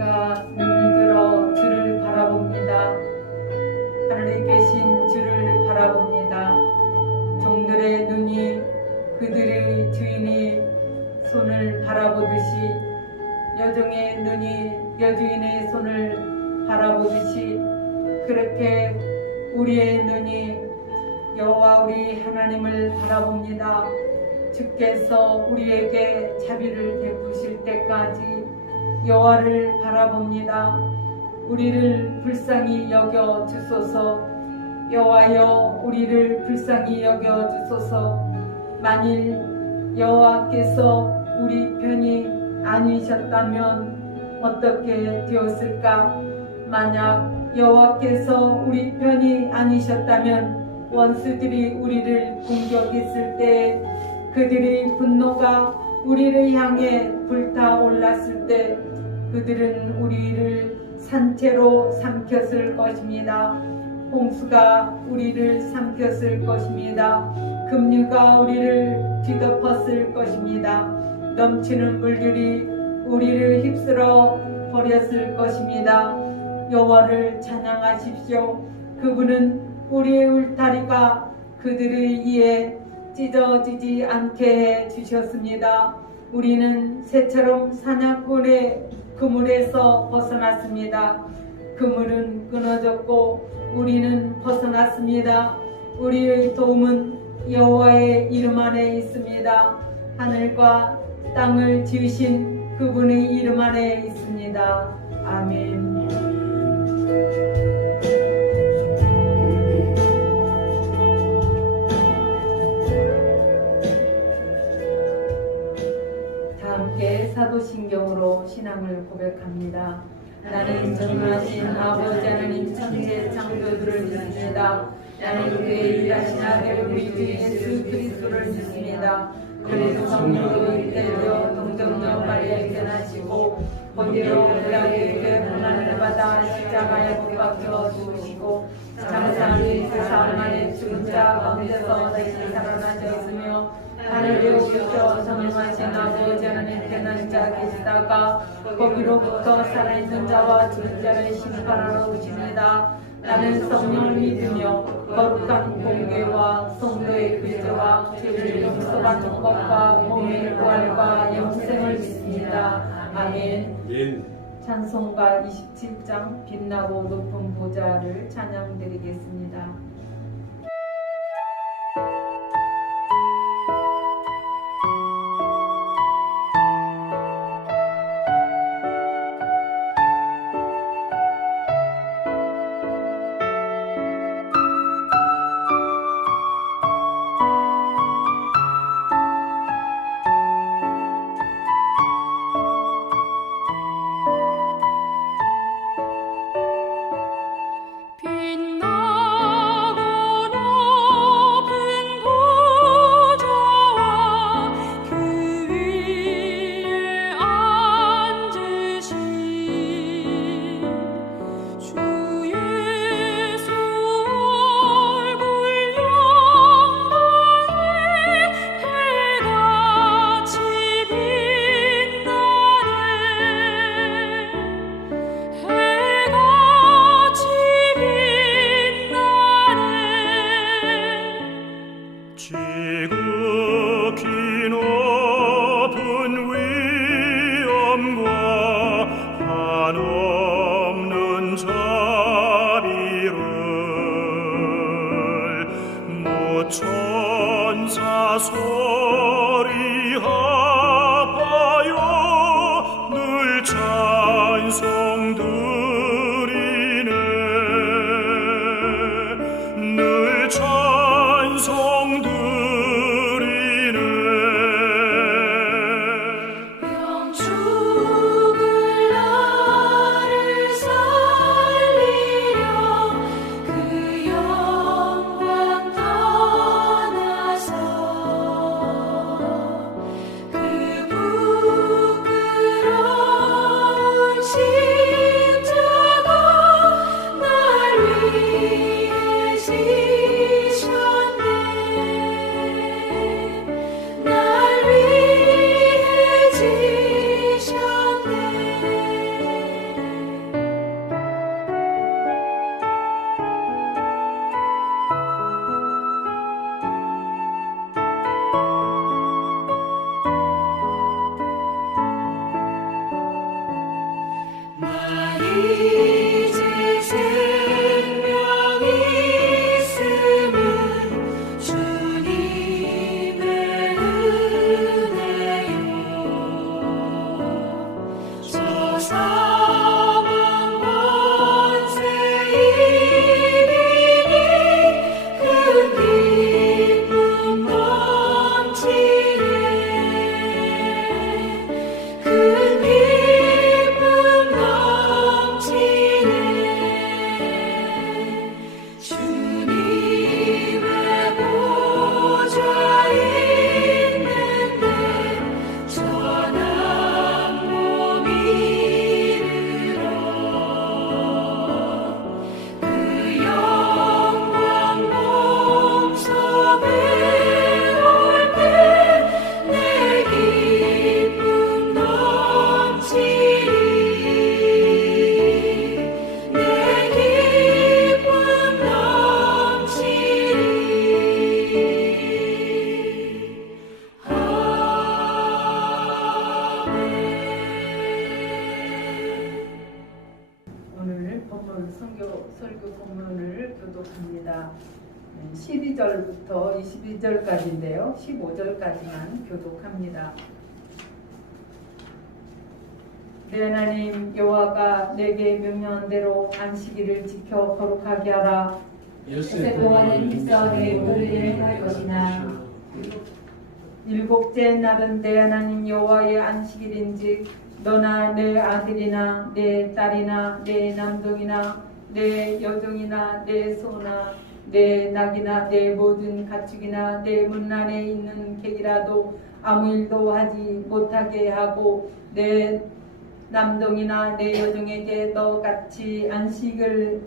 내가 눈을 들어 주를 바라봅니다. 하늘에 계신 주를 바라봅니다. 종들의 눈이 그들의 주인의 손을 바라보듯이, 여종의 눈이 여주인의 손을 바라보듯이, 그렇게 우리의 눈이 여호와 우리 하나님을 바라봅니다. 주께서 우리에게 자비를 베푸실 때까지 여호와를 바라봅니다. 우리를 불쌍히 여겨 주소서. 여호와여, 우리를 불쌍히 여겨 주소서. 만일 여호와께서 우리 편이 아니셨다면 어떻게 되었을까? 만약 여호와께서 우리 편이 아니셨다면 원수들이 우리를 공격했을 때, 그들의 분노가 우리를 향해 불타올랐을 때 그들은 우리를 산채로 삼켰을 것입니다. 홍수가 우리를 삼켰을 것입니다. 급류가 우리를 뒤덮었을 것입니다. 넘치는 물들이 우리를 휩쓸어 버렸을 것입니다. 여호와를 찬양하십시오. 그분은 우리의 울타리가 그들의 이에 찢어지지 않게 해 주셨습니다. 우리는 새처럼 사냥꾼의 그물에서 벗어났습니다. 그물은 끊어졌고 우리는 벗어났습니다. 우리의 도움은 여호와의 이름 안에 있습니다. 하늘과 땅을 지으신 그분의 이름 안에 있습니다. 아멘. 사도신경으로 신앙을 고백합니다. 나는 전능하신 아버지 하나님 천지의 창조주를 믿습니다. 나는 그의 일하신 아들 우리 주 예수 그리스도를 믿습니다. 그는 성령으로 잉태되어 동정녀 마리아에게 태어나시고 본디오 빌라도에게 고난을 받아 십자가에 못 박혀 죽으시고 장사한 사흘 만에 죽은 자 가운데서 다시 살아나셨으며 하늘에 오셔서 전능하신 아버지 하나님 태어난 자 계시다가 거기로부터 살아있는 자와 죽은 자를 심판하러 오십니다. 나는 성령을 믿으며 거룩한 공회와 성도의 교제와 죄를 용서받는 것과 몸의 부활과 영생을 믿습니다. 아멘. 찬송가 27장 빛나고 높은 보좌를 찬양드리겠습니다. 천사 소리 합하여 늘 찬송 드리네. 늘 찬송 드리네. 영축을 나를 살리려 그 영광 떠나서 교독합니다. 12절부터 22절까지인데요. 15절까지만 교독합니다. 내 하나님 여호와가 내게 명령한 대로 안식일을 지켜 거룩하게 하라. 엿새 동안은 힘써 내 모든 일을 할 것이나 일곱째 날은 내 하나님 여호와의 안식일인즉 너나 내 아들이나 내 딸이나 내 남동이나 내 여종이나 내 소나 내 낙이나 내 모든 가축이나 내 문 안에 있는 객이라도 아무 일도 하지 못하게 하고 내 남동이나 내 여종에게 너같이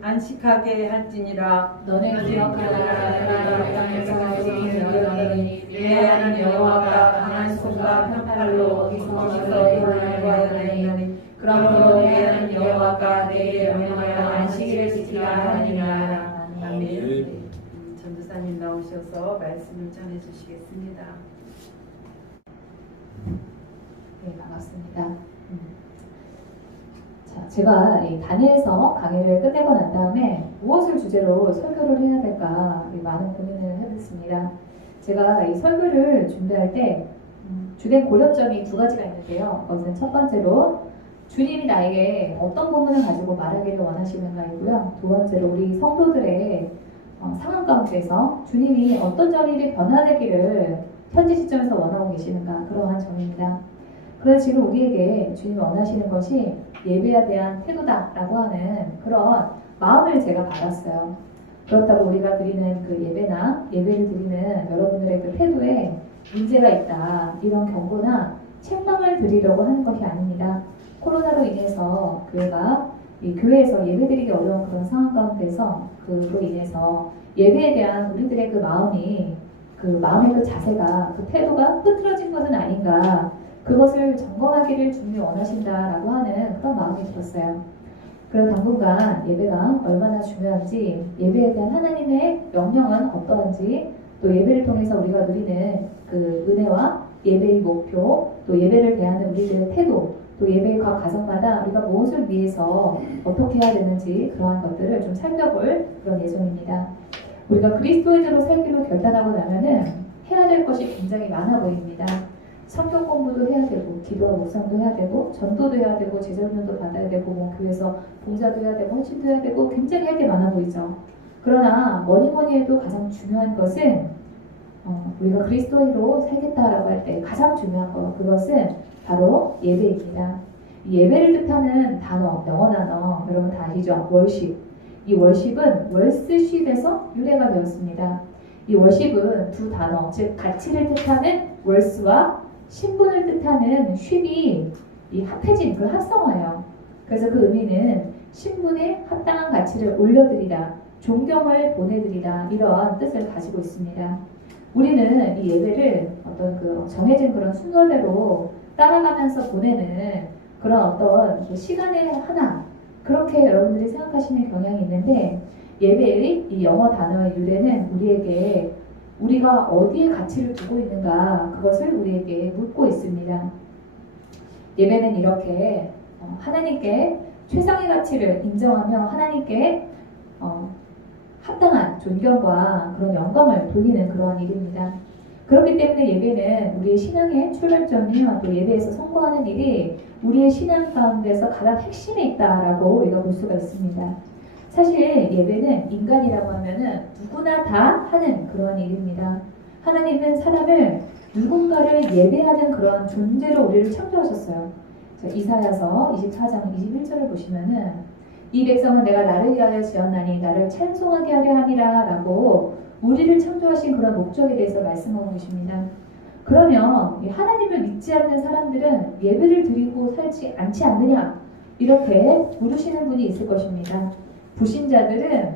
안식하게 할지니라. 너는 기억하라. 땅에서 지킨 여호와니 내 하나님 여호와가 강한 손과 편팔로 거기서 일어나려하였나니 그러므로 내 하나님 여호와가 내게 명령하여 안식일을 지키라 하니라. 아멘. 전도사님 나오셔서 말씀을 전해 주시겠습니다. 네, 반갑습니다. 자, 제가 이 단위에서 강의를 끝내고 난 다음에 무엇을 주제로 설교를 해야 될까 많은 고민을 해봤습니다. 제가 이 설교를 준비할 때 주된 고려점이 두 가지가 있는데요. 그것은 첫 번째로 주님이 나에게 어떤 부분을 가지고 말하기를 원하시는가이고요. 두 번째로 우리 성도들의 상황 가운데서 주님이 어떤 점이 변화되기를 현재 시점에서 원하고 계시는가, 그러한 점입니다. 그래서 지금 우리에게 주님이 원하시는 것이 예배에 대한 태도다라고 하는 그런 마음을 제가 받았어요. 그렇다고 우리가 드리는 그 예배나 예배를 드리는 여러분들의 그 태도에 문제가 있다, 이런 경고나 책망을 드리려고 하는 것이 아닙니다. 코로나로 인해서 교회에서 예배드리기 어려운 그런 상황 가운데서 그로 인해서 예배에 대한 우리들의 그 마음이, 그 마음의 그 자세가, 그 태도가 흐트러진 것은 아닌가, 그것을 점검하기를 주님이 원하신다라고 하는 그런 마음이 들었어요. 그럼 당분간 예배가 얼마나 중요한지, 예배에 대한 하나님의 명령은 어떠한지, 또 예배를 통해서 우리가 누리는 그 은혜와 예배의 목표, 또 예배를 대하는 우리들의 태도, 또 예배의 각 가정마다 우리가 무엇을 위해서 어떻게 해야 되는지, 그러한 것들을 좀 살펴볼 그런 예정입니다. 우리가 그리스도인으로 살기로 결단하고 나면은 해야 될 것이 굉장히 많아 보입니다. 성경 공부도 해야 되고, 기도와 묵상도 해야 되고, 전도도 해야 되고, 제자훈련도 받아야 되고, 뭐 교회에서 봉사도 해야 되고, 헌신도 해야 되고, 굉장히 할 게 많아 보이죠. 그러나 뭐니 해도 가장 중요한 것은 우리가 그리스도인으로 살겠다라고 할 때 가장 중요한 것, 그것은 바로 예배입니다. 이 예배를 뜻하는 단어, 영어 단어 여러분 다 아시죠? 월십. 이 월십은 월스쉽에서 유래가 되었습니다. 이 월십은 두 단어, 즉 가치를 뜻하는 월스와 신분을 뜻하는 쉽이 합해진 그 합성어예요. 그래서 그 의미는 신분에 합당한 가치를 올려드리다, 존경을 보내드리다, 이런 뜻을 가지고 있습니다. 우리는 이 예배를 어떤 그 정해진 그런 순서대로 따라가면서 보내는 그런 어떤 그 시간의 하나, 그렇게 여러분들이 생각하시는 경향이 있는데, 예배의 이 영어 단어의 유래는 우리에게 우리가 어디에 가치를 두고 있는가, 그것을 우리에게 묻고 있습니다. 예배는 이렇게 하나님께 최상의 가치를 인정하며 하나님께 합당한 존경과 그런 영광을 돌리는 그러한 일입니다. 그렇기 때문에 예배는 우리의 신앙의 출발점이며, 또 예배에서 선포하는 일이 우리의 신앙 가운데서 가장 핵심에 있다라고 우리가 볼 수가 있습니다. 사실 예배는 인간이라고 하면은 누구나 다 하는 그러한 일입니다. 하나님은 사람을 누군가를 예배하는 그런 존재로 우리를 창조하셨어요. 이사야서 24장 21절을 보시면은 이 백성은 내가 나를 위하여 지었나니 나를 찬송하게 하려 함이라 라고 우리를 창조하신 그런 목적에 대해서 말씀하고 계십니다. 그러면 하나님을 믿지 않는 사람들은 예배를 드리고 살지 않지 않느냐, 이렇게 물으시는 분이 있을 것입니다. 불신자들은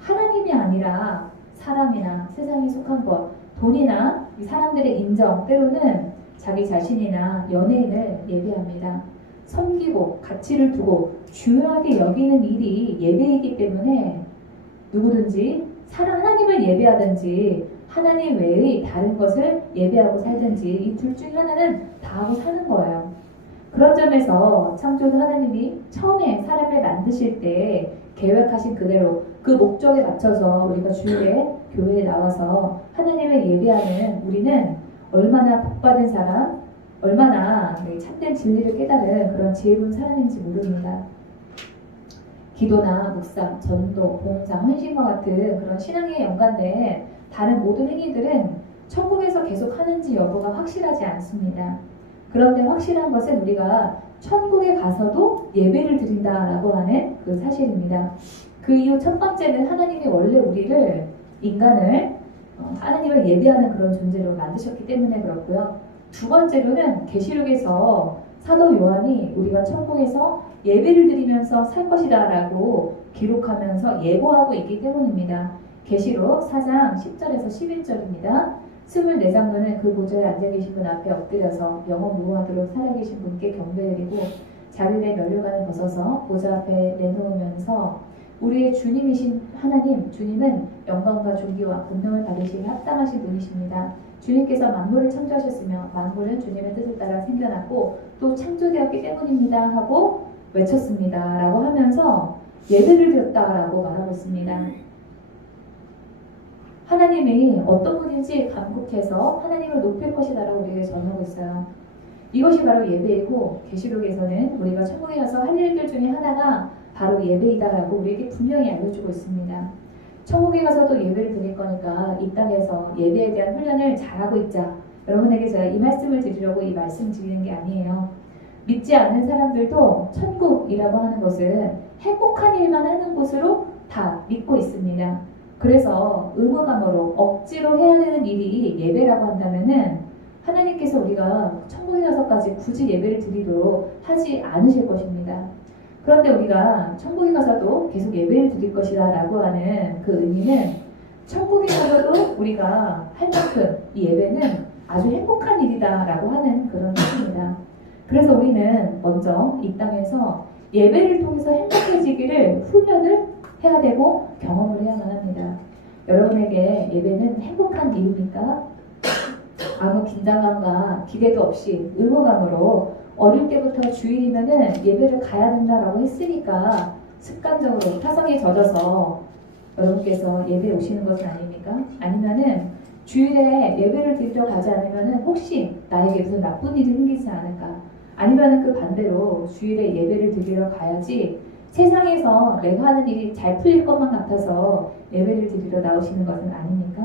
하나님이 아니라 사람이나 세상에 속한 것, 돈이나 사람들의 인정, 때로는 자기 자신이나 연예인을 예배합니다. 섬기고 가치를 두고 중요하게 여기는 일이 예배이기 때문에 누구든지 하나님을 예배하든지 하나님 외의 다른 것을 예배하고 살든지 이 둘 중에 하나는 다 하고 사는 거예요. 그런 점에서 창조주 하나님이 처음에 사람을 만드실 때 계획하신 그대로 그 목적에 맞춰서 우리가 주일에 교회에 나와서 하나님을 예배하는 우리는 얼마나 복받은 사람, 얼마나 참된 진리를 깨달은 그런 지혜로운 사람인지 모릅니다. 기도나 묵상, 전도, 봉사, 헌신과 같은 그런 신앙에 연관된 다른 모든 행위들은 천국에서 계속 하는지 여부가 확실하지 않습니다. 그런데 확실한 것은 우리가 천국에 가서도 예배를 드린다라고 하는 그 사실입니다. 그 이유 첫 번째는 하나님이 원래 우리를 인간을 하나님을 예배하는 그런 존재로 만드셨기 때문에 그렇고요. 두 번째로는 계시록에서 사도 요한이 우리가 천국에서 예배를 드리면서 살 것이다 라고 기록하면서 예고하고 있기 때문입니다. 계시록 4장 10절에서 11절입니다. 24장로는 그 보좌에 앉아 계신 분 앞에 엎드려서 영원 무궁하도록 살아계신 분께 경배드리고 자기의 면류관을 벗어서 보좌 앞에 내놓으면서 우리의 주님이신 하나님, 주님은 영광과 존귀와 권능을 받으시기 합당하신 분이십니다. 주님께서 만물을 창조하셨으며 만물은 주님의 뜻을 따라 생겨났고 또 창조되었기 때문입니다 하고 외쳤습니다 라고 하면서 예배를 드렸다라고 말하고 있습니다. 하나님이 어떤 분인지 간곡해서 하나님을 높일 것이다 라고 우리에게 전하고 있어요. 이것이 바로 예배이고 계시록에서는 우리가 천국에 가서 할 일들 중에 하나가 바로 예배이다 라고 우리에게 분명히 알려주고 있습니다. 천국에 가서도 예배를 드릴 거니까 이 땅에서 예배에 대한 훈련을 잘하고 있자. 여러분에게 제가 이 말씀을 드리려고 이 말씀을 드리는 게 아니에요. 믿지 않는 사람들도 천국이라고 하는 것은 행복한 일만 하는 곳으로 다 믿고 있습니다. 그래서 의무감으로 억지로 해야 되는 일이 예배라고 한다면은 하나님께서 우리가 천국에 가서까지 굳이 예배를 드리도록 하지 않으실 것입니다. 그런데 우리가 천국에 가서도 계속 예배를 드릴 것이다 라고 하는 그 의미는 천국에 가서도 우리가 할 만큼 이 예배는 아주 행복한 일이다 라고 하는 그런 뜻입니다. 그래서 우리는 먼저 이 땅에서 예배를 통해서 행복해지기를 훈련을 해야 되고 경험을 해야만 합니다. 여러분에게 예배는 행복한 일입니까? 아무 긴장감과 기대도 없이 의무감으로 어릴 때부터 주일이면은 예배를 가야 된다라고 했으니까 습관적으로 타성에 젖어서 여러분께서 예배에 오시는 것은 아닙니까? 아니면은 주일에 예배를 드리러 가지 않으면은 혹시 나에게 무슨 나쁜 일이 생기지 않을까? 아니면은 그 반대로 주일에 예배를 드리러 가야지 세상에서 내가 하는 일이 잘 풀릴 것만 같아서 예배를 드리러 나오시는 것은 아닙니까?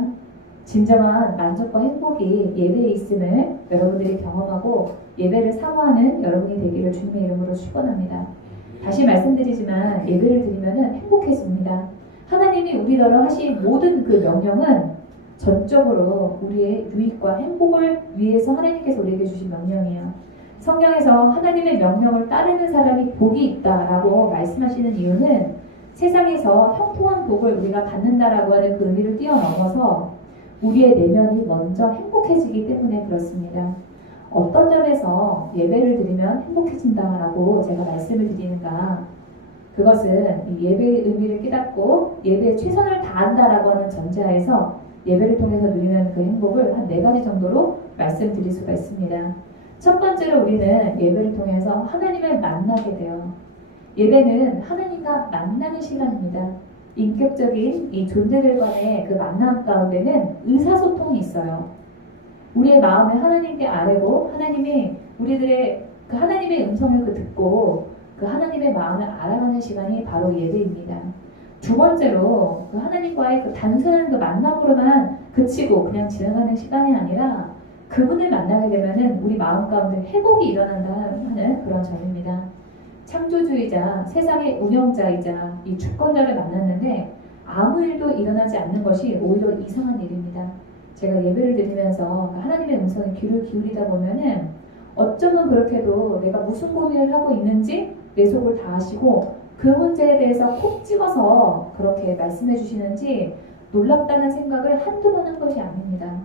진정한 만족과 행복이 예배에 있음을 여러분들이 경험하고 예배를 사모하는 여러분이 되기를 주님의 이름으로 축원합니다. 다시 말씀드리지만 예배를 드리면 행복해집니다. 하나님이 우리더러 하신 모든 그 명령은 전적으로 우리의 유익과 행복을 위해서 하나님께서 우리에게 주신 명령이에요. 성경에서 하나님의 명령을 따르는 사람이 복이 있다라고 말씀하시는 이유는 세상에서 형통한 복을 우리가 받는다라고 하는 그 의미를 뛰어넘어서 우리의 내면이 먼저 행복해지기 때문에 그렇습니다. 어떤 점에서 예배를 드리면 행복해진다라고 제가 말씀을 드리는가? 그것은 이 예배의 의미를 깨닫고 예배에 최선을 다한다라고 하는 전제하에서 예배를 통해서 누리는 그 행복을 한 4가지 정도로 말씀드릴 수가 있습니다. 첫 번째로 우리는 예배를 통해서 하나님을 만나게 돼요. 예배는 하나님과 만나는 시간입니다. 인격적인 이 존재들 간의 그 만남 가운데는 의사소통이 있어요. 우리의 마음을 하나님께 아뢰고 하나님이 우리들의 그 하나님의 음성을 듣고 그 하나님의 마음을 알아가는 시간이 바로 예배입니다. 두 번째로 그 하나님과의 그 단순한 그 만남으로만 그치고 그냥 지나가는 시간이 아니라 그분을 만나게 되면은 우리 마음 가운데 회복이 일어난다 하는 그런 점입니다. 창조주의자, 세상의 운영자이자 이 주권자를 만났는데 아무 일도 일어나지 않는 것이 오히려 이상한 일입니다. 제가 예배를 드리면서 하나님의 음성에 귀를 기울이다 보면은 어쩌면 그렇게도 내가 무슨 고민을 하고 있는지 내 속을 다 아시고 그 문제에 대해서 콕 찍어서 그렇게 말씀해 주시는지 놀랍다는 생각을 한두 번 한 것이 아닙니다.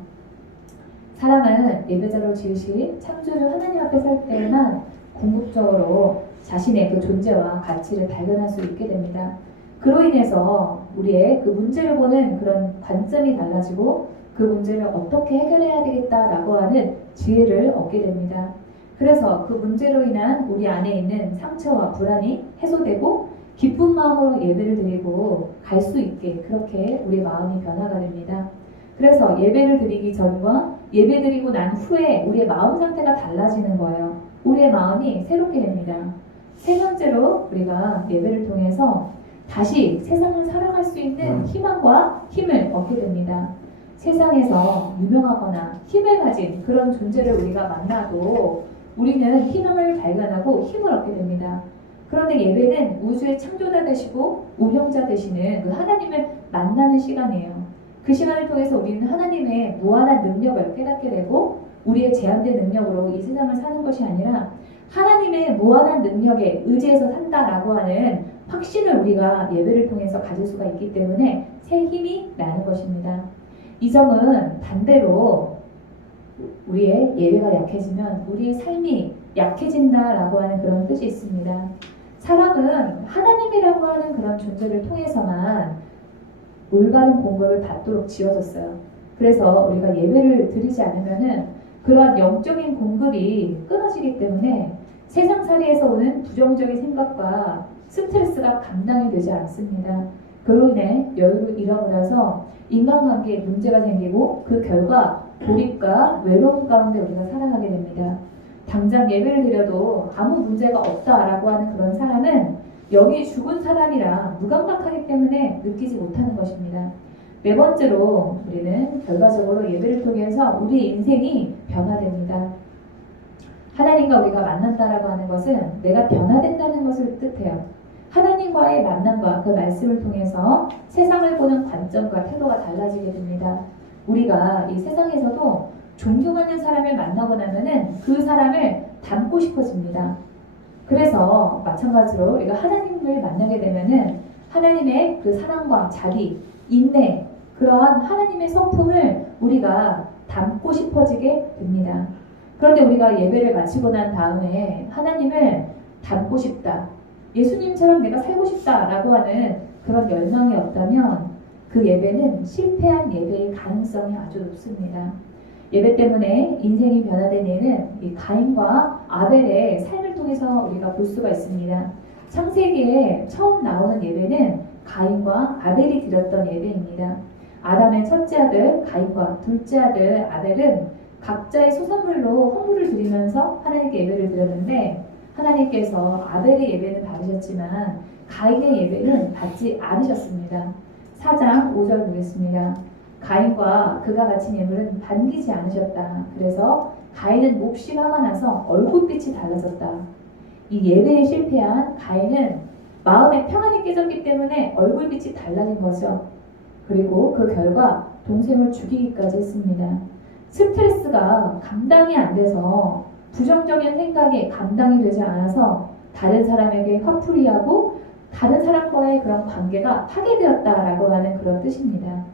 사람은 예배자로 지으신 창조주 하나님 앞에 설 때에만 궁극적으로 자신의 그 존재와 가치를 발견할 수 있게 됩니다. 그로 인해서 우리의 그 문제를 보는 그런 관점이 달라지고 그 문제를 어떻게 해결해야 되겠다라고 하는 지혜를 얻게 됩니다. 그래서 그 문제로 인한 우리 안에 있는 상처와 불안이 해소되고 기쁜 마음으로 예배를 드리고 갈 수 있게 그렇게 우리 마음이 변화가 됩니다. 그래서 예배를 드리기 전과 예배 드리고 난 후에 우리의 마음 상태가 달라지는 거예요. 우리의 마음이 새롭게 됩니다. 세 번째로 우리가 예배를 통해서 다시 세상을 살아갈 수 있는 희망과 힘을 얻게 됩니다. 세상에서 유명하거나 힘을 가진 그런 존재를 우리가 만나도 우리는 희망을 발견하고 힘을 얻게 됩니다. 그런데 예배는 우주의 창조자 되시고 운영자 되시는 그 하나님을 만나는 시간이에요. 그 시간을 통해서 우리는 하나님의 무한한 능력을 깨닫게 되고 우리의 제한된 능력으로 이 세상을 사는 것이 아니라 하나님의 무한한 능력에 의지해서 산다라고 하는 확신을 우리가 예배를 통해서 가질 수가 있기 때문에 새 힘이 나는 것입니다. 이 점은 반대로 우리의 예배가 약해지면 우리의 삶이 약해진다라고 하는 그런 뜻이 있습니다. 사람은 하나님이라고 하는 그런 존재를 통해서만 올바른 공급을 받도록 지어졌어요. 그래서 우리가 예배를 드리지 않으면은 그러한 영적인 공급이 끊어지기 때문에 세상살이에서 오는 부정적인 생각과 스트레스가 감당이 되지 않습니다. 그로 인해 여유를 잃어버려서 인간관계에 문제가 생기고 그 결과 고립과 외로움 가운데 우리가 살아가게 됩니다. 당장 예배를 드려도 아무 문제가 없다라고 하는 그런 사람은 영이 죽은 사람이라 무감각하기 때문에 느끼지 못하는 것입니다. 네 번째로 우리는 결과적으로 예배를 통해서 우리의 인생이 변화됩니다. 하나님과 우리가 만난다라고 하는 것은 내가 변화된다는 것을 뜻해요. 하나님과의 만남과 그 말씀을 통해서 세상을 보는 관점과 태도가 달라지게 됩니다. 우리가 이 세상에서도 존경하는 사람을 만나고 나면은 그 사람을 닮고 싶어집니다. 그래서 마찬가지로 우리가 하나님을 만나게 되면은 하나님의 그 사랑과 자비, 인내, 그러한 하나님의 성품을 우리가 담고 싶어지게 됩니다. 그런데 우리가 예배를 마치고 난 다음에 하나님을 닮고 싶다, 예수님처럼 내가 살고 싶다라고 하는 그런 열망이 없다면 그 예배는 실패한 예배의 가능성이 아주 높습니다. 예배 때문에 인생이 변화된 예는 이 가인과 아벨의 삶을 통해서 우리가 볼 수가 있습니다. 창세기에 처음 나오는 예배는 가인과 아벨이 드렸던 예배입니다. 아담의 첫째 아들 가인과 둘째 아들 아벨은 각자의 소산물로 헌물을 드리면서 하나님께 예배를 드렸는데 하나님께서 아벨의 예배는 받으셨지만 가인의 예배는 받지 않으셨습니다. 4장 5절 보겠습니다. 가인과 그가 바친 예물은 반기지 않으셨다. 그래서 가인은 몹시 화가 나서 얼굴빛이 달라졌다. 이 예배에 실패한 가인은 마음의 평안이 깨졌기 때문에 얼굴빛이 달라진 거죠. 그리고 그 결과 동생을 죽이기까지 했습니다. 스트레스가 감당이 안 돼서 부정적인 생각이 감당이 되지 않아서 다른 사람에게 화풀이하고 다른 사람과의 그런 관계가 파괴되었다라고 하는 그런 뜻입니다.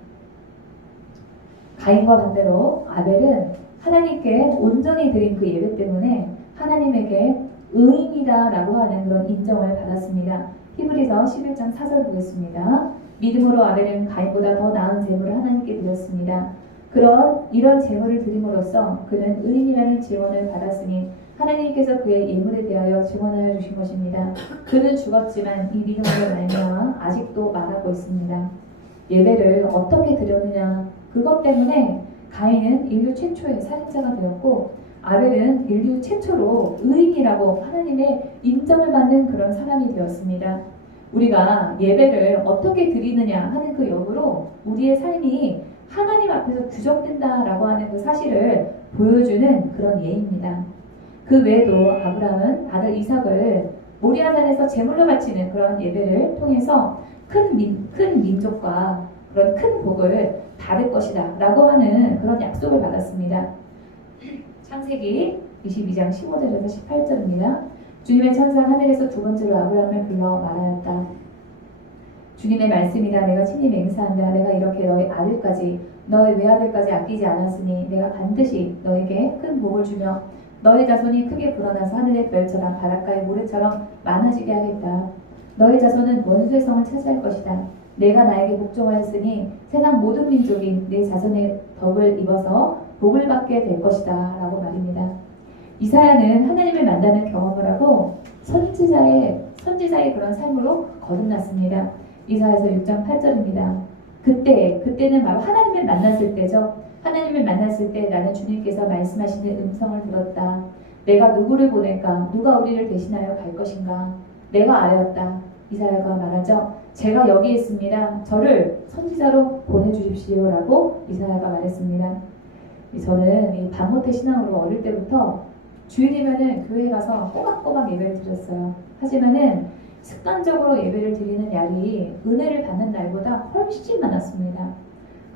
가인과 반대로 아벨은 하나님께 온전히 드린 그 예배 때문에 하나님에게 의인이다라고 하는 그런 인정을 받았습니다. 히브리서 11장 4절 보겠습니다. 믿음으로 아벨은 가인보다 더 나은 제물을 하나님께 드렸습니다. 이런 제물을 드림으로써 그는 의인이라는 증언을 받았으니 하나님께서 그의 예물에 대하여 증언하여 주신 것입니다. 그는 죽었지만 이 믿음으로 말미암아 아직도 말하고 있습니다. 예배를 어떻게 드렸느냐, 그것 때문에 가인은 인류 최초의 살인자가 되었고 아벨은 인류 최초로 의인이라고 하나님의 인정을 받는 그런 사람이 되었습니다. 우리가 예배를 어떻게 드리느냐 하는 그 여부로 우리의 삶이 하나님 앞에서 규정된다라고 하는 그 사실을 보여주는 그런 예입니다. 그 외에도 아브라함은 아들 이삭을 모리아산에서 제물로 바치는 그런 예배를 통해서 큰 민족과 그런 큰 복을 받을 것이다 라고 하는 그런 약속을 받았습니다. 창세기 22장 15절에서 18절입니다. 주님의 천사 하늘에서 두 번째로 아브라함을 불러 말하였다. 주님의 말씀이다. 내가 친히 맹세한다. 내가 이렇게 너의 아들까지 너의 외아들까지 아끼지 않았으니 내가 반드시 너에게 큰 복을 주며 너의 자손이 크게 불어나서 하늘의 별처럼 바닷가의 모래처럼 많아지게 하겠다. 너의 자손은 원수의 성을 차지할 것이다. 내가 나에게 복종하였으니 세상 모든 민족이 내 자손의 덕을 입어서 복을 받게 될 것이다 라고 말입니다. 이사야는 하나님을 만나는 경험을 하고 선지자의 선지자의 그런 삶으로 거듭났습니다. 이사야서 6장 8절입니다. 그때는 바로 하나님을 만났을 때죠. 하나님을 만났을 때 나는 주님께서 말씀하시는 음성을 들었다. 내가 누구를 보낼까? 누가 우리를 대신하여 갈 것인가? 내가 아뢰었다. 이사야가 말하죠. 제가 여기 있습니다. 저를 선지자로 보내주십시오 라고 이사야가 말했습니다. 저는 이 반모태 신앙으로 어릴 때부터 주일이면은 교회 가서 꼬박꼬박 예배를 드렸어요. 하지만은 습관적으로 예배를 드리는 날이 은혜를 받는 날보다 훨씬 많았습니다.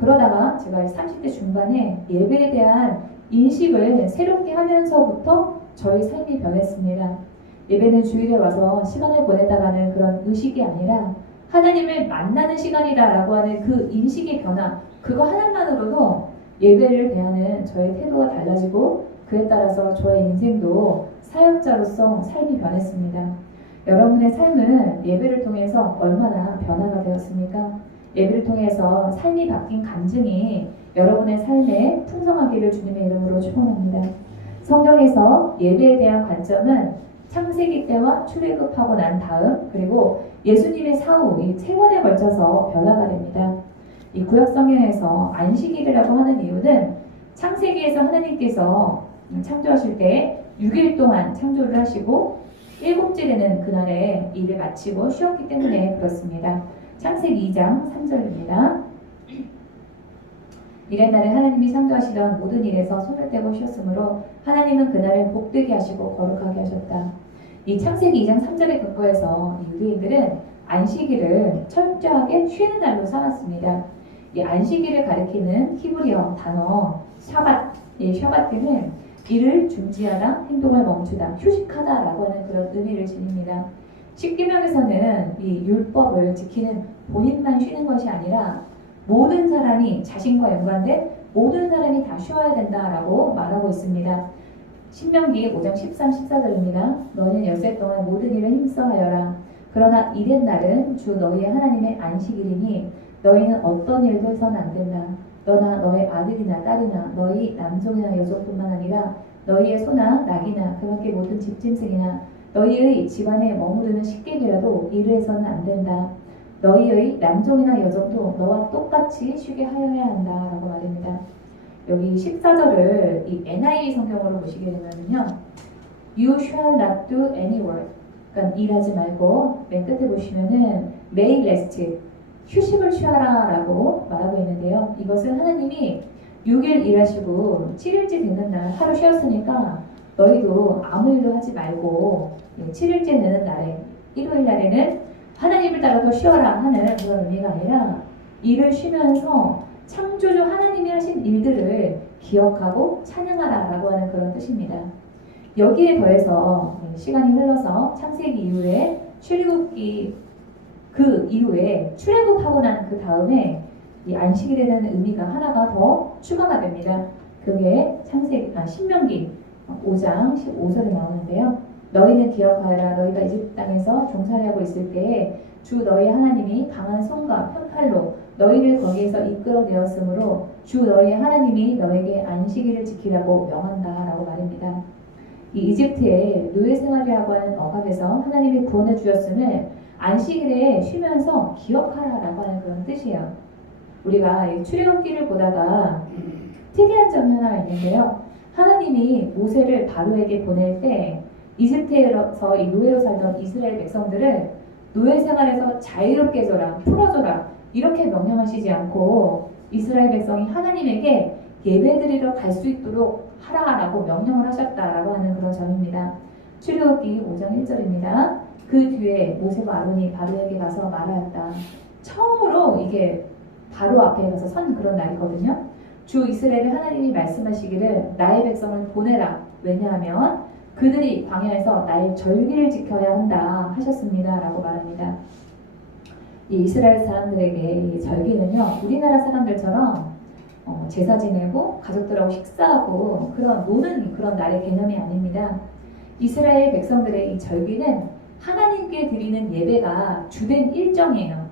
그러다가 제가 30대 중반에 예배에 대한 인식을 새롭게 하면서부터 저희 삶이 변했습니다. 예배는 주일에 와서 시간을 보내다가는 그런 의식이 아니라 하나님을 만나는 시간이다라고 하는 그 인식의 변화, 그거 하나만으로도 예배를 대하는 저의 태도가 달라지고 그에 따라서 저의 인생도 사역자로서 삶이 변했습니다. 여러분의 삶은 예배를 통해서 얼마나 변화가 되었습니까? 예배를 통해서 삶이 바뀐 간증이 여러분의 삶에 풍성하기를 주님의 이름으로 축원합니다. 성경에서 예배에 대한 관점은 창세기 때와 출애굽하고 난 다음 그리고 예수님의 사후 이 세 번에 걸쳐서 변화가 됩니다. 이 구약 성경에서 안식일이라고 하는 이유는 창세기에서 하나님께서 창조하실 때 6일 동안 창조를 하시고 7째 되는 그날에 일을 마치고 쉬었기 때문에 그렇습니다. 창세기 2장 3절입니다. 이랜날에 하나님이 창조하시던 모든 일에서 손을 떼고 쉬었으므로 하나님은 그날을 복되게 하시고 거룩하게 하셨다. 이 창세기 2장 3절의 근거에서 유대인들은 안식일을 철저하게 쉬는 날로 삼았습니다. 이 안식일을 가리키는 히브리어 단어 샤밧, 이 샤밧은 일을 중지하다, 행동을 멈추다, 휴식하다라고 하는 그런 의미를 지닙니다. 십계명에서는 이 율법을 지키는 본인만 쉬는 것이 아니라 모든 사람이 자신과 연관된 모든 사람이 다 쉬어야 된다라고 말하고 있습니다. 신명기 5장 13, 14절입니다. 너는 엿새 동안 모든 일을 힘써하여라. 그러나 이른 날은 주 너희의 하나님의 안식일이니 너희는 어떤 일도 해서는 안 된다. 너나 너의 아들이나 딸이나 너희 남종이나 여종뿐만 아니라 너희의 소나 낙이나 그 밖의 모든 집짐승이나 너희의 집안에 머무르는 식객이라도 일을 해서는 안 된다. 너희의 남종이나 여종도 너와 똑같이 쉬게 하여야 한다 라고 말합니다. 여기 14절을 이 NIV 성경으로 보시게 되면요, You shall not do any work. 그러니까 일하지 말고 맨 끝에 보시면은 may rest, 휴식을 취하라 라고 말하고 있는데요. 이것은 하나님이 6일 일하시고 7일째 되는 날 하루 쉬었으니까 너희도 아무 일도 하지 말고 7일째 되는 날에 일요일 날에는 하나님을 따라서 쉬어라 하는 그런 의미가 아니라 일을 쉬면서 창조주 하나님이 하신 일들을 기억하고 찬양하라 라고 하는 그런 뜻입니다. 여기에 더해서 시간이 흘러서 창세기 이후에 출애굽기 그 이후에 출애굽하고 난 그 다음에 이 안식일에 대한 의미가 하나가 더 추가가 됩니다. 그게 신명기 5장 15절에 나오는데요. 너희는 기억하여라. 너희가 이집트 땅에서 종살이하고 있을 때에 주 너희 하나님이 강한 손과 편팔로 너희를 거기에서 이끌어내었으므로 주 너희의 하나님이 너에게 안식일을 지키라고 명한다 라고 말입니다. 이 이집트의 노예 생활이라고 하는 억압에서 하나님이 구원해 주셨음을 안식일에 쉬면서 기억하라라고 하는 그런 뜻이에요. 우리가 출애굽기를 보다가 특이한 점이 하나가 있는데요. 하나님이 모세를 바로에게 보낼 때 이집트에서 이 노예로 살던 이스라엘 백성들을 노예 생활에서 자유롭게 해줘라, 풀어줘라 이렇게 명령하시지 않고 이스라엘 백성이 하나님에게 예배드리러 갈 수 있도록 하라라고 명령을 하셨다라고 하는 그런 점입니다. 출애굽기 5장 1절입니다. 그 뒤에 모세와 아론이 바로에게 가서 말하였다. 처음으로 이게 바로 앞에 가서 선 그런 날이거든요. 주 이스라엘의 하나님이 말씀하시기를 나의 백성을 보내라. 왜냐하면 그들이 광야에서 나의 절기를 지켜야 한다 하셨습니다 라고 말합니다. 이 이스라엘 사람들에게 이 절기는요, 우리나라 사람들처럼 제사 지내고 가족들하고 식사하고 그런 노는 그런 날의 개념이 아닙니다. 이스라엘 백성들의 이 절기는 하나님께 드리는 예배가 주된 일정이에요.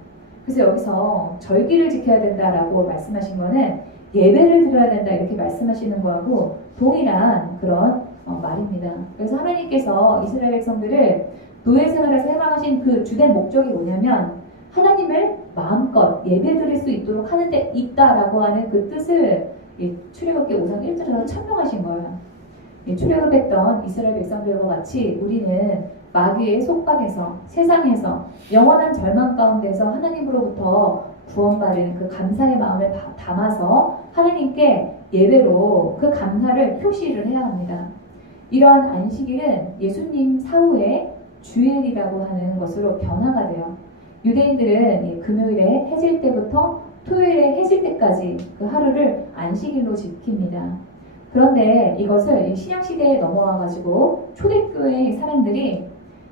그래서 여기서 절기를 지켜야 된다라고 말씀하신 거는 예배를 드려야 된다 이렇게 말씀하시는 거하고 동일한 그런 말입니다. 그래서 하나님께서 이스라엘 백성들을 노예 생활에서 해방하신 그 주된 목적이 뭐냐면 하나님을 마음껏 예배드릴 수 있도록 하는 데 있다라고 하는 그 뜻을 출애굽기 5장 1절에서 천명하신 거예요. 출애굽했던 이스라엘 백성들과 같이 우리는 마귀의 속박에서 세상에서 영원한 절망 가운데서 하나님으로부터 구원받은 그 감사의 마음을 담아서 하나님께 예배로 그 감사를 표시를 해야 합니다. 이러한 안식일은 예수님 사후에 주일이라고 하는 것으로 변화가 돼요. 유대인들은 금요일에 해질 때부터 토요일에 해질 때까지 그 하루를 안식일로 지킵니다. 그런데 이것을 신약시대에 넘어와가지고 초대교회 사람들이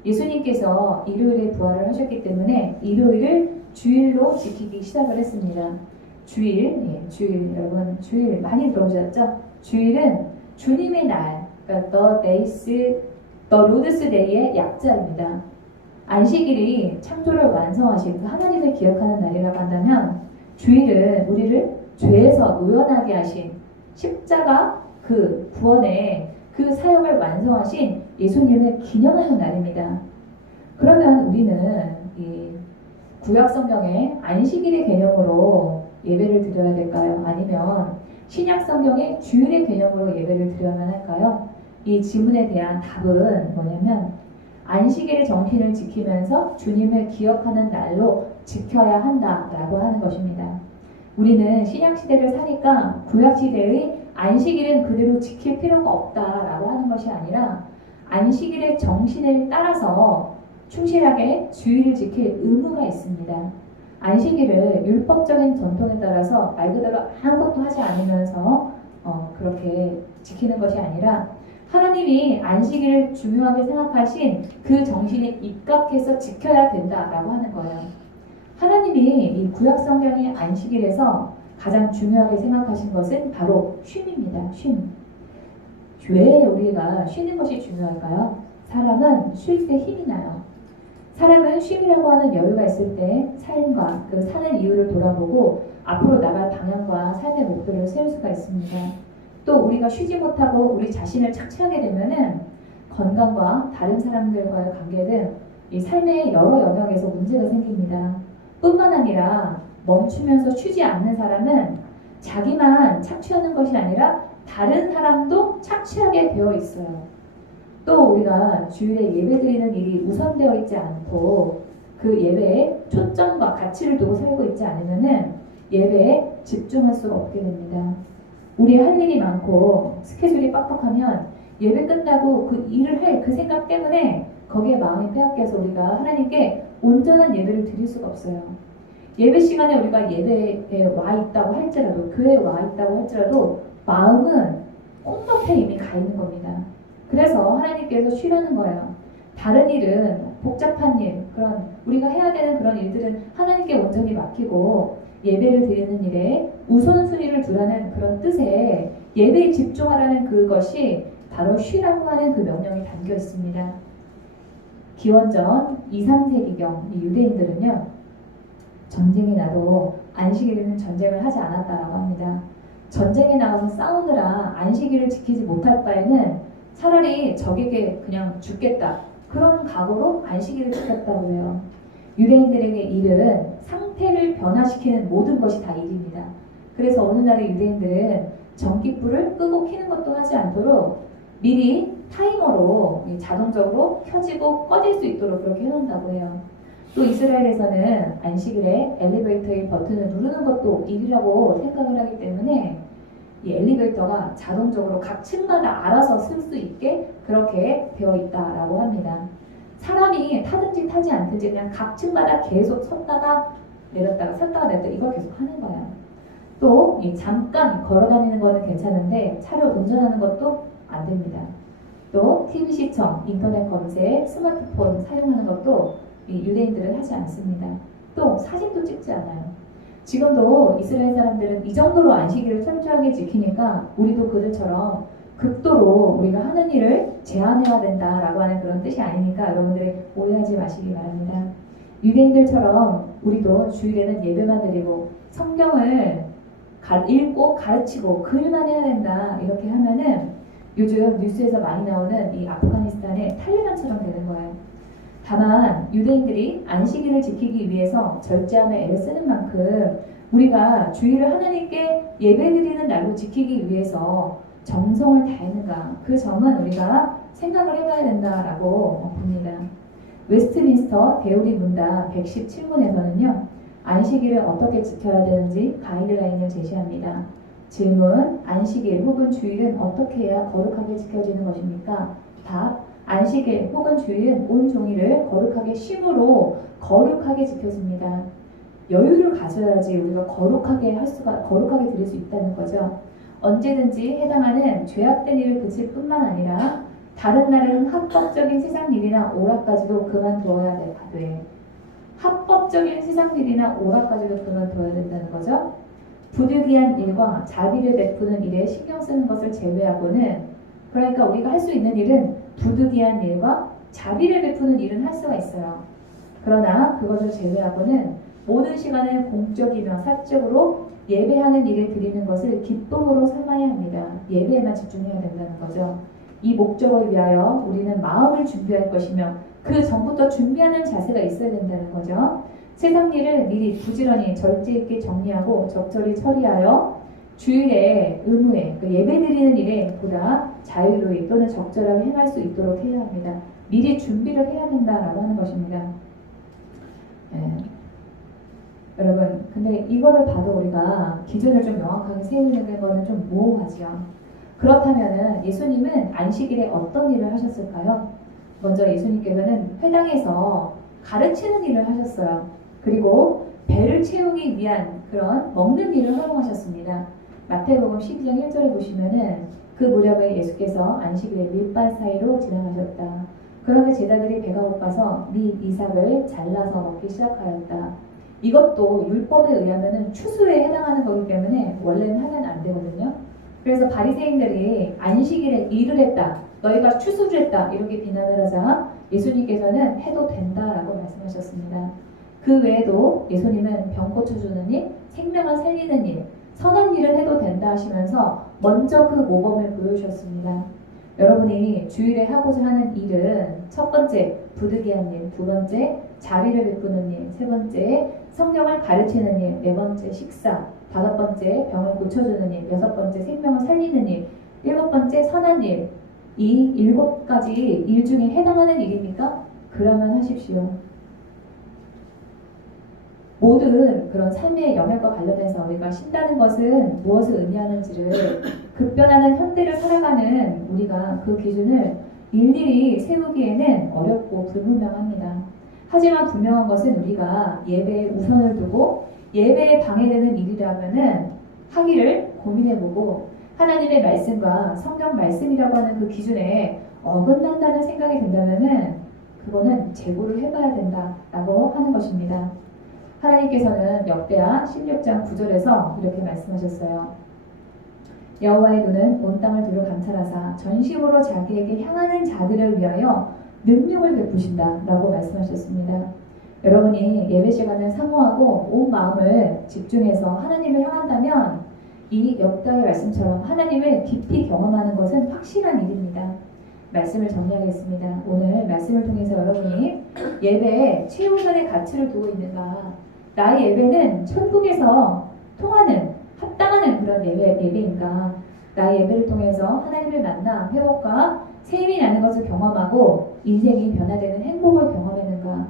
예수님께서 일요일에 부활을 하셨기 때문에 일요일을 주일로 지키기 시작을 했습니다. 주일, 주일, 여러분 주일 많이 들어보셨죠? 주일은 주님의 날, 그러니까 the Lord's Day의 약자입니다. 안식일이 창조를 완성하신 그 하나님을 기억하는 날이라고 한다면 주일은 우리를 죄에서 놓여나게 하신 십자가 그 구원의 그 사역을 완성하신 예수님을 기념하는 날입니다. 그러면 우리는 이 구약 성경의 안식일의 개념으로 예배를 드려야 될까요? 아니면 신약 성경의 주일의 개념으로 예배를 드려야만 할까요? 이 질문에 대한 답은 뭐냐면 안식일의 정신을 지키면서 주님을 기억하는 날로 지켜야 한다라고 하는 것입니다. 우리는 신약시대를 사니까 구약시대의 안식일은 그대로 지킬 필요가 없다라고 하는 것이 아니라 안식일의 정신을 따라서 충실하게 주일을 지킬 의무가 있습니다. 안식일을 율법적인 전통에 따라서 말 그대로 아무것도 하지 않으면서 그렇게 지키는 것이 아니라 하나님이 안식일을 중요하게 생각하신 그 정신에 입각해서 지켜야 된다라고 하는 거예요. 하나님이 이 구약 성경의 안식일에서 가장 중요하게 생각하신 것은 바로 쉼입니다. 쉼. 왜 우리가 쉬는 것이 중요할까요? 사람은 쉴 때 힘이 나요. 사람은 쉼이라고 하는 여유가 있을 때 삶과 그 사는 이유를 돌아보고 앞으로 나갈 방향과 삶의 목표를 세울 수가 있습니다. 또 우리가 쉬지 못하고 우리 자신을 착취하게 되면은 건강과 다른 사람들과의 관계 등 이 삶의 여러 영역에서 문제가 생깁니다. 뿐만 아니라 멈추면서 쉬지 않는 사람은 자기만 착취하는 것이 아니라 다른 사람도 착취하게 되어 있어요. 또 우리가 주일에 예배드리는 일이 우선되어 있지 않고 그 예배에 초점과 가치를 두고 살고 있지 않으면은 예배에 집중할 수가 없게 됩니다. 우리 할 일이 많고 스케줄이 빡빡하면 예배 끝나고 그 일을 할 그 생각 때문에 거기에 마음이 빼앗겨서 우리가 하나님께 온전한 예배를 드릴 수가 없어요. 예배 시간에 우리가 예배에 와 있다고 할지라도 교회에 와 있다고 할지라도 마음은 콩밭에 이미 가 있는 겁니다. 그래서 하나님께서 쉬라는 거예요. 다른 일은 복잡한 일, 그런 우리가 해야 되는 그런 일들은 하나님께 온전히 맡기고 예배를 드리는 일에 우선순위를 두라는 그런 뜻에 예배에 집중하라는 그것이 바로 쉬라고 하는 그 명령이 담겨 있습니다. 기원전 2, 3세기경 유대인들은요, 전쟁이 나도 안식일에는 전쟁을 하지 않았다라고 합니다. 전쟁에 나가서 싸우느라 안식일을 지키지 못할 바에는 차라리 적에게 그냥 죽겠다, 그런 각오로 안식일을 지켰다고 해요. 유대인들에게 일은 상태를 변화시키는 모든 것이 다 일입니다. 그래서 어느 날에 유대인들은 전기불을 끄고 켜는 것도 하지 않도록 미리 타이머로 자동적으로 켜지고 꺼질 수 있도록 그렇게 해놓는다고 해요. 또 이스라엘에서는 안식일에 엘리베이터의 버튼을 누르는 것도 일이라고 생각을 하기 때문에 이 엘리베이터가 자동적으로 각 층마다 알아서 쓸 수 있게 그렇게 되어 있다라고 합니다. 사람이 타든지 타지 않든지 그냥 각 층마다 계속 섰다가 내렸다가 섰다가 내렸다 이걸 계속 하는 거야. 또 잠깐 걸어다니는 거는 괜찮은데 차를 운전하는 것도 안 됩니다. 또 TV 시청, 인터넷 검색, 스마트폰 사용하는 것도 유대인들은 하지 않습니다. 또 사진도 찍지 않아요. 지금도 이스라엘 사람들은 이 정도로 안식일을 철저하게 지키니까 우리도 그들처럼 극도로 우리가 하는 일을 제한해야 된다라고 하는 그런 뜻이 아니니까 여러분들이 오해하지 마시기 바랍니다. 유대인들처럼 우리도 주일에는 예배만 드리고 성경을 읽고 가르치고 글만 해야 된다 이렇게 하면은 요즘 뉴스에서 많이 나오는 이 아프가니스탄의 탈레반처럼 되는 거예요. 다만 유대인들이 안식일을 지키기 위해서 절제함에 애를 쓰는 만큼 우리가 주일을 하나님께 예배드리는 날로 지키기 위해서 정성을 다했는가, 그 점은 우리가 생각을 해봐야 된다라고 봅니다. 웨스트민스터 대우리 문답 117문에서는요, 안식일을 어떻게 지켜야 되는지 가이드라인을 제시합니다. 질문: 안식일 혹은 주일은 어떻게 해야 거룩하게 지켜지는 것입니까? 답: 안식일 혹은 주일은 온 종일을 거룩하게 쉼으로 거룩하게 지켜집니다. 여유를 가져야지 우리가 거룩하게 드릴 수 있다는 거죠. 언제든지 해당하는 죄악된 일을 그칠 뿐만 아니라 다른 날에는 합법적인 세상 일이나 오락까지도 그만두어야 돼. 합법적인 세상 일이나 오락까지도 그만둬야 된다는 거죠. 부득이한 일과 자비를 베푸는 일에 신경 쓰는 것을 제외하고는, 그러니까 우리가 할 수 있는 일은 부득이한 일과 자비를 베푸는 일은 할 수가 있어요. 그러나 그것을 제외하고는 모든 시간을 공적이며 사적으로 예배하는 일을 드리는 것을 기쁨으로 삼아야 합니다. 예배에만 집중해야 된다는 거죠. 이 목적을 위하여 우리는 마음을 준비할 것이며 그 전부터 준비하는 자세가 있어야 된다는 거죠. 세상 일을 미리 부지런히 절제 있게 정리하고 적절히 처리하여 주일에 의무에, 예배드리는 일에 보다 자유로이 또는 적절하게 행할 수 있도록 해야 합니다. 미리 준비를 해야 된다라고 하는 것입니다. 여러분, 근데 이거를 봐도 우리가 기준을 좀 명확하게 세우는 거는 좀 모호하지요. 그렇다면은 예수님은 안식일에 어떤 일을 하셨을까요? 먼저 예수님께서는 회당에서 가르치는 일을 하셨어요. 그리고 배를 채우기 위한 그런 먹는 일을 허용하셨습니다. 마태복음 12장 1절에 보시면은 그 무렵에 예수께서 안식일에 밀밭 사이로 지나가셨다. 그런데 제자들이 배가 고파서 밑 이삭을 잘라서 먹기 시작하였다. 이것도 율법에 의하면은 추수에 해당하는 거기 때문에 원래는 하면 안 되거든요. 그래서 바리새인들이 안식일에 일을 했다, 너희가 추수를 했다, 이렇게 비난을 하자 예수님께서는 해도 된다라고 말씀하셨습니다. 그 외에도 예수님은 병 고쳐주는 일, 생명을 살리는 일, 선한 일은 해도 된다 하시면서 먼저 그 모범을 보여주셨습니다. 여러분이 주일에 하고자 하는 일은 첫 번째 부득이한 일, 두 번째 자비를 베푸는 일, 세 번째 성경을 가르치는 일, 네 번째 식사, 다섯 번째 병을 고쳐주는 일, 여섯 번째 생명을 살리는 일, 일곱 번째 선한 일. 이 일곱 가지 일 중에 해당하는 일입니까? 그러면 하십시오. 모든 그런 삶의 영역과 관련해서 우리가 쉰다는 것은 무엇을 의미하는지를 급변하는 현대를 살아가는 우리가 그 기준을 일일이 세우기에는 어렵고 불분명합니다. 하지만 분명한 것은 우리가 예배에 우선을 두고 예배에 방해되는 일이라면은 하기를 고민해보고 하나님의 말씀과 성경 말씀이라고 하는 그 기준에 어긋난다는 생각이 든다면은 그거는 재고를 해봐야 된다라고 하는 것입니다. 하나님께서는 역대하 16장 9절에서 이렇게 말씀하셨어요. 여호와의 눈은 온 땅을 두루 감찰하사 전심으로 자기에게 향하는 자들을 위하여 능력을 베푸신다 라고 말씀하셨습니다. 여러분이 예배 시간을 사모하고 온 마음을 집중해서 하나님을 향한다면 이 역대의 말씀처럼 하나님을 깊이 경험하는 것은 확실한 일입니다. 말씀을 정리하겠습니다. 오늘 말씀을 통해서 여러분이 예배에 최우선의 가치를 두고 있는가, 나의 예배는 천국에서 통하는 합당하는 그런 예배인가, 나의 예배를 통해서 하나님을 만나 회복과 새 힘이 나는 것을 경험하고 인생이 변화되는 행복을 경험했는가,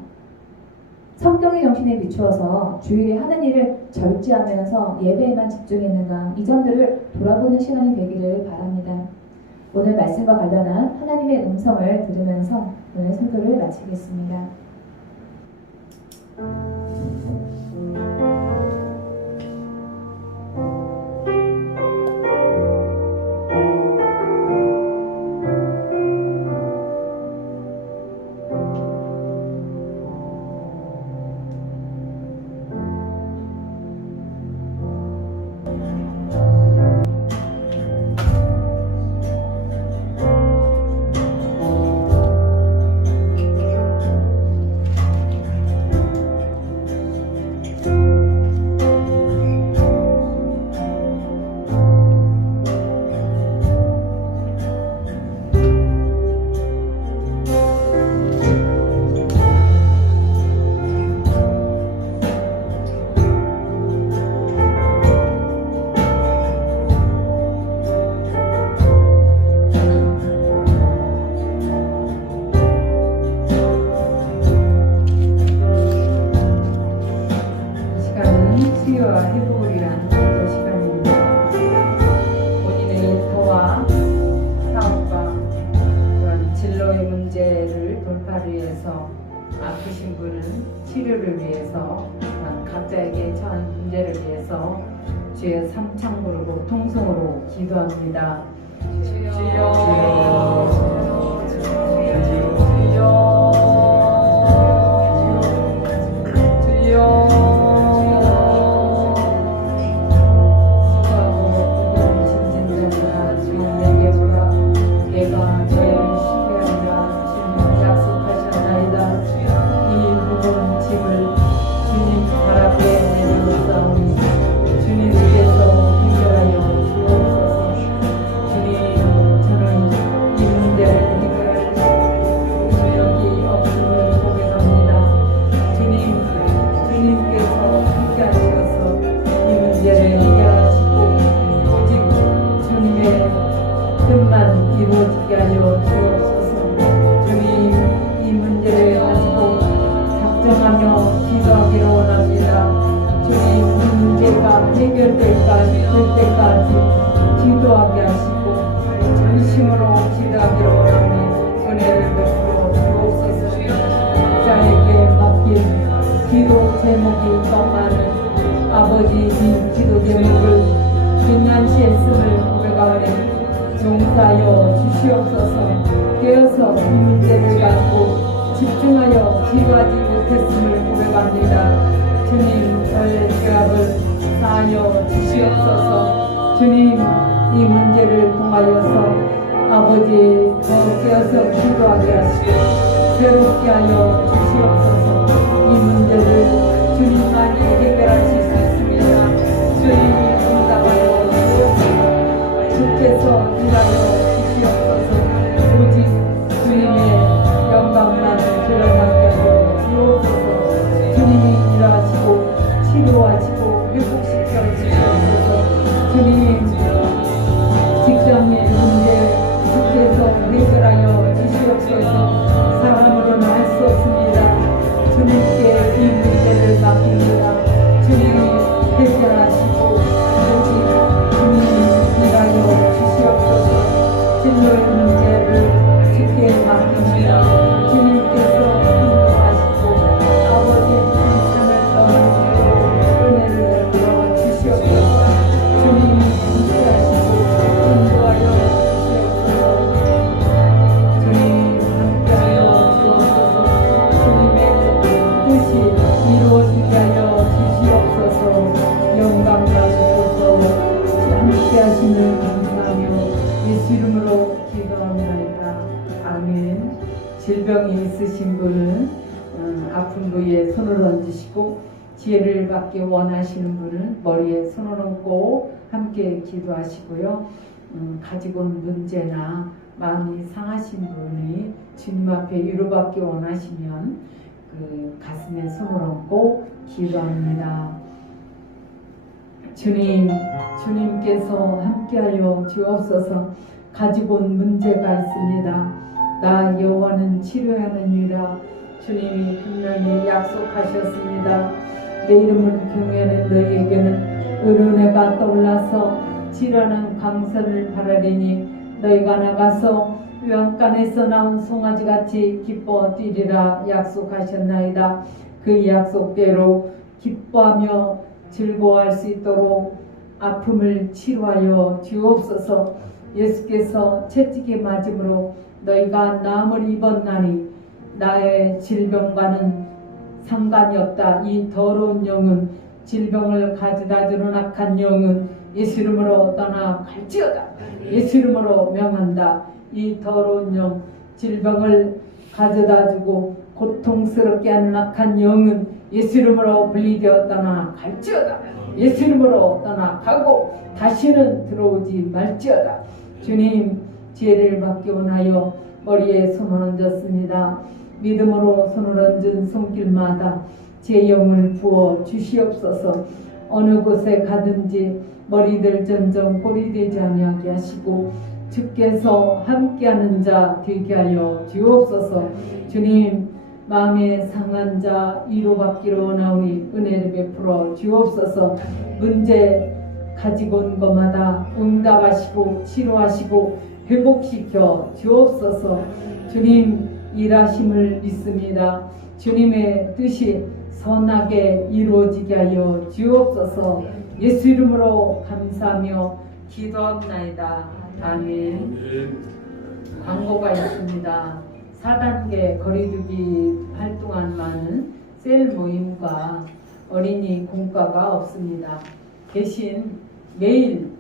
성경의 정신에 비추어서 주일에 하는 일을 절제하면서 예배에만 집중했는가, 이 점들을 돌아보는 시간이 되기를 바랍니다. 오늘 말씀과 관련한 하나님의 음성을 들으면서 오늘 설교를 마치겠습니다. 아프신 분은 치료를 위해서 각자에게 처한 문제를 위해서 주의 삼창 부르고 통성으로 기도합니다. 주여 주여 이루어지게 하여 주옵소서. 주님, 이 문제를 가지고 작정하며 기도하기를 원합니다. 주님, 이 문제가 해결될 때까지 기도하게 하시고 전심으로 기도하기를 원하니 은혜를 베풀어 주옵소서. 자에게 맡긴 기도 제목이 더 많은 아버지 이 기도 제목을 빈난시 했음을 고백하오니 용서하여 주시옵소서. 되어서 이 문제를 가지고 집중하여 기도하지 못했음을 고백합니다. 주님, 저의 죄악을 사하여 주시옵소서. 주님, 이 문제를 통하여서 아버지 더 되어서 기도하게 하시고 새롭게 하여 주시옵소서. 이 문제를 주님만이 해결하실 수 있습니다. 주님이 응답하여 주시옵소서. 주께서 일하여 주시옵소서. 오직 주님의 영광만을 드러나게 하여 주옵소서. 주님이 일하시고 치료하시고 회복시켜 주시옵소서. 주님, 직장의 문제 주께서 해결하여 주시옵소서. 사람으로는 할 수 없습니다. 주님께 이 문제를 맡깁니다. 주님이 해결하시고 오직 주님이 일하여 주시옵소서. 진로의 문제를 주께 맡깁니다. 주님께서 인도하시고 아버지의 인생을 넘어지고 은혜를 베풀어 주시옵소서. 주님이 함께하시고 인도하여 주시옵소서. 주님 함께하여 주옵소서. 주님의 뜻이 이루어지게 하여 주시옵소서. 영광 받으소서. 함께하시는 감사하며 예수 이름으로 기도합니다. 아멘. 질병이 있으신 분은 아픈 부위에 손을 얹으시고 지혜를 받기 원하시는 분은 머리에 손을 얹고 함께 기도하시고요. 가지고 온 문제나 마음이 상하신 분이 주님 앞에 위로받기 원하시면 그 가슴에 손을 얹고 기도합니다. 주님, 주님께서 함께하여 주옵소서. 가지고 온 문제가 있습니다. 나 여호와는 치료하느니라. 주님이 분명히 약속하셨습니다. 내 이름을 경외하는 너희에게는 은혜가 떠올라서 지라는 강선을 바라리니 너희가 나가서 외양간에서 나온 송아지같이 기뻐 뛰리라 약속하셨나이다. 그 약속대로 기뻐하며 즐거워할 수 있도록 아픔을 치료하여 주옵소서. 예수께서 채찍에 맞음으로 너희가 나음을 입었나니 나의 질병과는 상관이 없다. 이 더러운 영은 질병을 가져다 주는 악한 영은 예수 이름으로 떠나갈지어다. 예수 이름으로 명한다. 이 더러운 영, 질병을 가져다 주고 고통스럽게 하는 악한 영은 예수 이름으로 분리되어 떠나갈지어다. 예수 이름으로 떠나가고 다시는 들어오지 말지어다. 주님, 지혜를 받기 원하여 머리에 손을 얹었습니다. 믿음으로 손을 얹은 손길마다 제 영을 부어 주시옵소서. 어느 곳에 가든지 머리들 점점 꼴이 되지 아니하게 하시고 주께서 함께하는 자 되게 하여 주옵소서. 주님, 마음에 상한 자 위로받기를 원하오니 은혜를 베풀어 주옵소서. 문제 가지고 온 것마다 응답하시고 치료하시고 회복시켜 주옵소서. 주님, 일하심을 믿습니다. 주님의 뜻이 선하게 이루어지게 하여 주옵소서. 예수 이름으로 감사하며 기도합나이다. 아멘. 광고가 있습니다. 4단계 거리두기 활동한 셀 모임과 어린이 공과가 없습니다. 대신 매일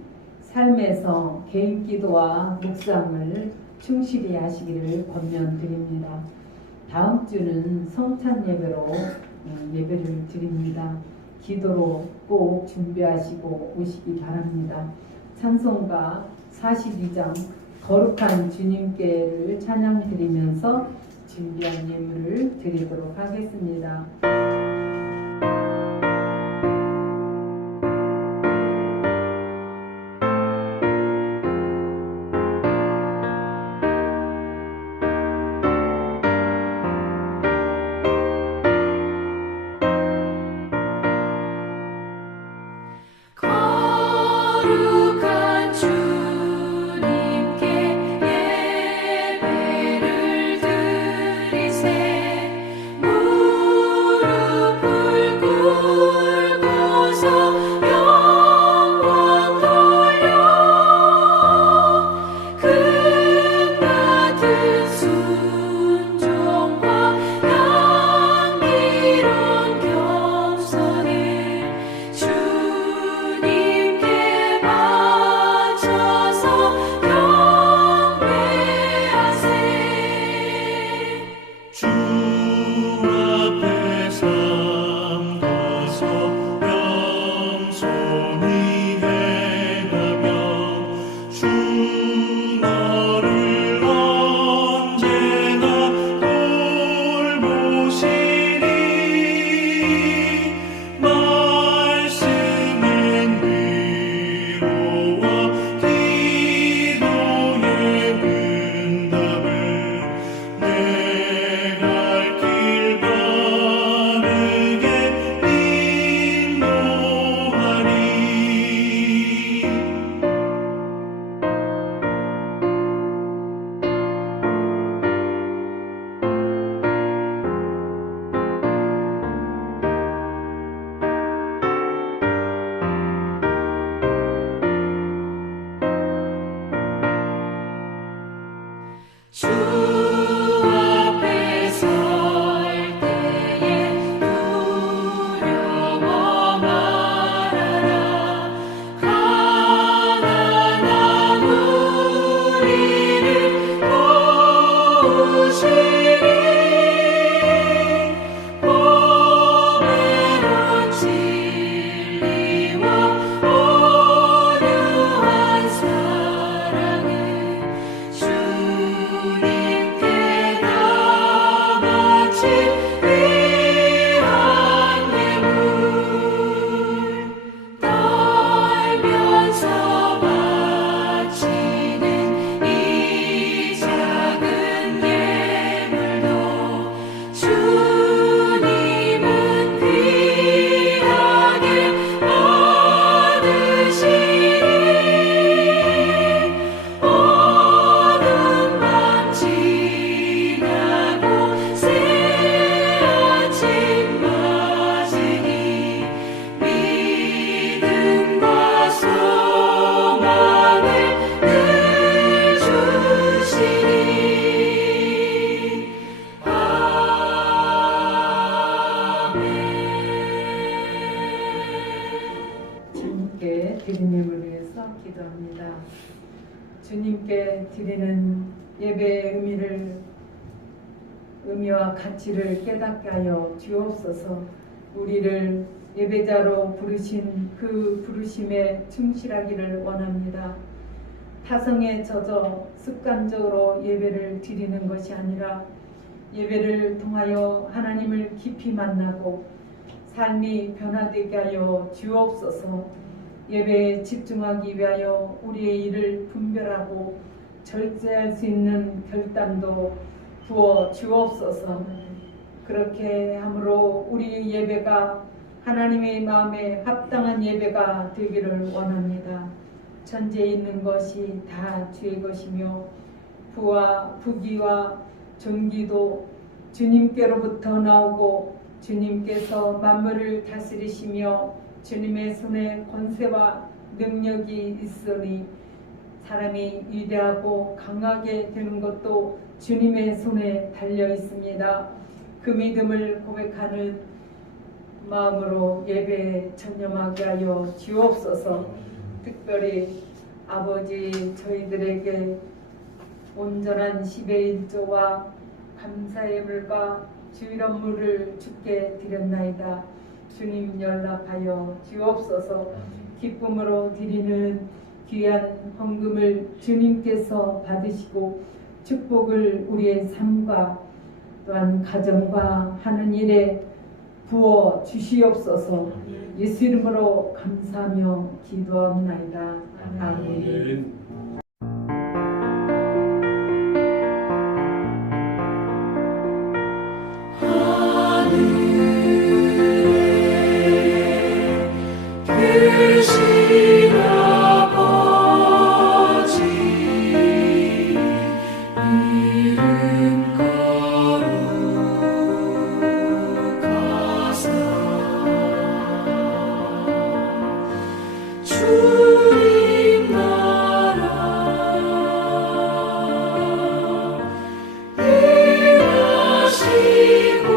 삶에서 개인 기도와 묵상을 충실히 하시기를 권면드립니다. 다음 주는 성찬 예배로 예배를 드립니다. 기도로 꼭 준비하시고 오시기 바랍니다. 찬송가 42장 거룩한 주님께를 찬양 드리면서 준비한 예물을 드리도록 하겠습니다. 거룩한 주님께 예배를 드리세. 무릎을 꿇고서 영광 돌려 그 같은 순종과 향기로운 겸손을 주님께 바쳐서 경배하세. 주 앞에 삼가서 겸손히 행하면 주 너를 언제나 돌보시리. 말씀은 위로와 기도의 응답을 내 갈 길 바르게 인도하리. 주 앞에 설 때에 두려워 말아라. 가난한 우리를 도우시리. 보배로운 진리와 온유한 사랑을 주님께 다 바친 귀한 예물. 떨면서 바치는 이 작은 예물도 주님은 귀하게 받으시리. 어두운 밤 지나고 새 아침 맞으니 믿음과 소망을 늘 주시니. 아멘. 주님께 드린 예물을 위해서 기도합니다. 주님께 드리는 예배의 의미와 가치를 깨닫게 하여 주옵소서. 우리를 예배자로 부르신 그 부르심에 충실하기를 원합니다. 타성에 젖어 습관적으로 예배를 드리는 것이 아니라 예배를 통하여 하나님을 깊이 만나고 삶이 변화되게 하여 주옵소서. 예배에 집중하기 위하여 우리의 일을 분별하고 절제할 수 있는 결단도 부어 주옵소서. 그렇게 함으로 우리의 예배가 하나님의 마음에 합당한 예배가 되기를 원합니다. 천지에 있는 것이 다 주의 것이며 부와 부귀와 존귀도 주님께로부터 나오고 주님께서 만물을 다스리시며 주님의 손에 권세와 능력이 있으니 사람이 위대하고 강하게 되는 것도 주님의 손에 달려 있습니다. 그 믿음을 고백하는 마음으로 예배에 전념하게 하여 주옵소서. 특별히 아버지, 저희들에게 온전한 10의 1조와 감사의 물과 주일한 물을 주께 드렸나이다. 주님 연락하여 주옵소서. 기쁨으로 드리는 귀한 헌금을 주님께서 받으시고 축복을 우리의 삶과 또한 가정과 하는 일에 부어 주시옵소서. 예수 이름으로 감사하며 기도합나이다. 아멘. 계신 아버지 이름 거룩하사 주님 나라 임하시고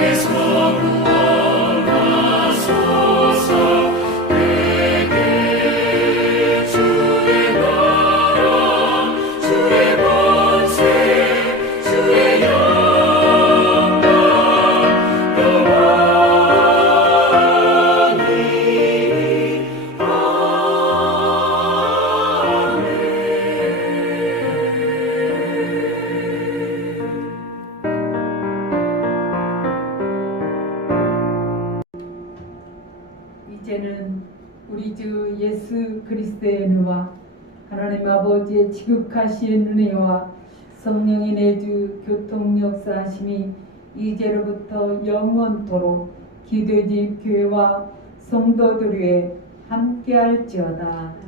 뜻이 이제는 우리 주 예수 그리스도의 은혜와 하나님 아버지의 지극하신 은혜와 성령의 내주 교통 역사하심이 이제로부터 영원토록 기도집 교회와 성도들 위에 함께할지어다.